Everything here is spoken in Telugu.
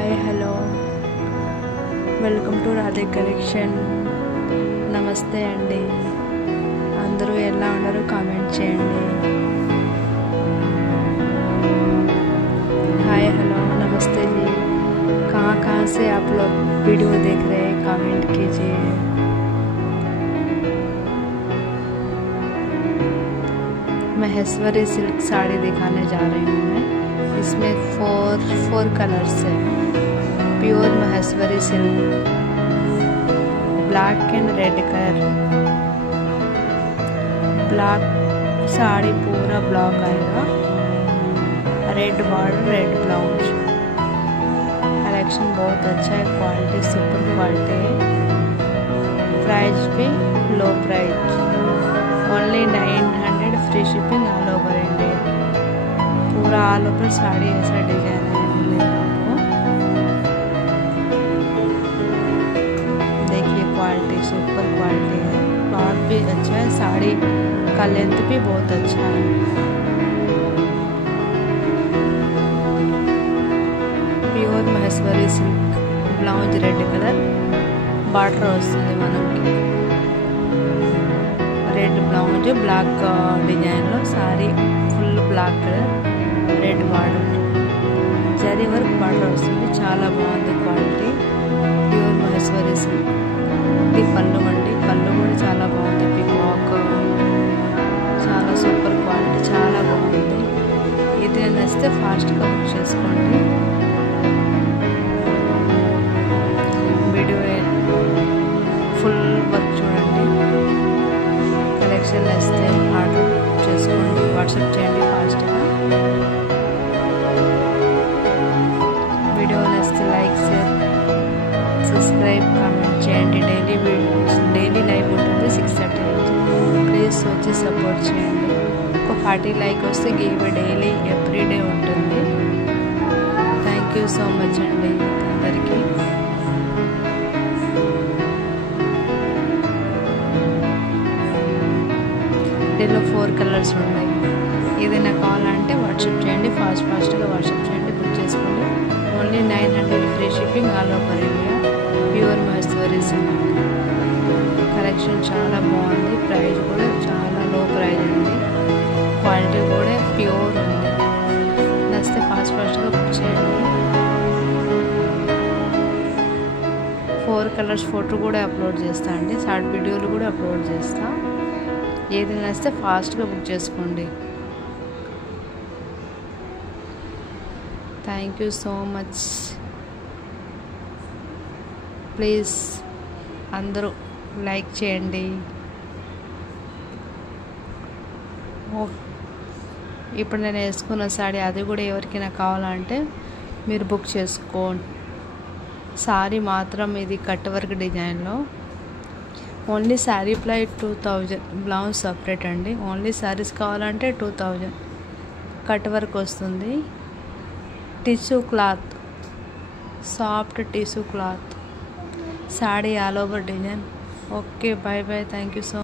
Hi hello welcome to Radhe collection. నమస్తే అండి, అందరూ ఎలా ఉన్నారో కామెంట్ చేయండి. हाय हेलो नमस्ते जी, कहाँ से आप लोग वीडियो देख रहे हैं कमेंट कीजिए. महेश्वरी सिल्क साड़ी दिखाने जा रही हूँ मैं. इसमें फोर कलर्स है. Pure Maheshwari silk, black and red colour. Black sari पूरा ब्लॉक आएगा, red border, red blouse. Collection बहुत अच्छा है, क्वालिटी सुपर क्वालिटी है. प्राइस भी लो price, only 900, free shipping all over India. पूरा ऑल ओवर साड़ी ऐसा डिजाइन है आपको. देखिए क्वालिटी सुपर क्वालिटी है, क्लॉथ भी अच्छा है, साड़ी का लेंथ भी बहुत अच्छा है. Pure Maheshwari silk, blouse red colour, border వస్తుంది మనకి. రెడ్ బ్లౌజ్, బ్లాక్ డిజైన్లో sari full black colour, red border, zari work border వస్తుంది. చాలా బాగుంది క్వాలిటీ, ప్యూర్ మహేశ్వరి సిల్క్. ఇది పళ్ళు అండి, పళ్ళు కూడా చాలా బాగుంది, పికాక్, చాలా సూపర్ క్వాలిటీ, చాలా బాగుంది. ఇది నచ్చితే ఫాస్ట్గా బుక్ చేసుకోండి. ఫుల్ వర్క్ చూడండి. కలెక్షన్ వేస్తే ఆర్డర్ చేసుకోండి, వాట్సాప్ చేయండి ఫాస్ట్గా. వీడియో నచ్చితే లైక్, షేర్, సబ్స్క్రైబ్, కామెంట్ చేయండి. డైలీ లైవ్ ఉంటుంది 6:30 నుంచి. ప్లీజ్ వచ్చి సపోర్ట్ చేయండి. ఒక 40 లైక్ వస్తే గివ్ డైలీ ఎవ్రీడే ఉంటుంది. థ్యాంక్ యూ సో మచ్ అండి అందరికీ. దీనిలో 4 కలర్స్ ఉన్నాయి. ఏదైనా కావాలంటే వాట్సాప్ చేయండి, ఫాస్ట్గా వాట్సాప్ చేయండి, బుక్ చేసుకోండి. Only 900, free shipping all over India. Pure Maheshwari silk. Collection చాలా బాగుంది, ప్రైస్ కూడా చాలా లో ప్రైస్ ఉంది, క్వాలిటీ కూడా ప్యూర్ ఉంది. నచ్చితే ఫాస్ట్గా బుక్ చేయండి. 4 కలర్స్ ఫోటో కూడా అప్లోడ్ చేస్తా అండి, షార్ట్ వీడియోలు కూడా అప్లోడ్ చేస్తా. ఏది నచ్చితే ఫాస్ట్గా బుక్ చేసుకోండి. Thank you so much. Please అందరూ లైక్ చేయండి. ఇప్పుడు నేను వేసుకున్న సారీ అది కూడా ఎవరికైనా కావాలంటే మీరు బుక్ చేసుకోండి. సారీ మాత్రం ఇది కట్ వర్క్ డిజైన్లో. Only sari price 2000, blouse separate అండి. ఓన్లీ శారీస్ కావాలంటే 2000. కట్ వర్క్ వస్తుంది. Tissue cloth, soft tissue cloth, sari all over design. Okay, bye bye, thank you so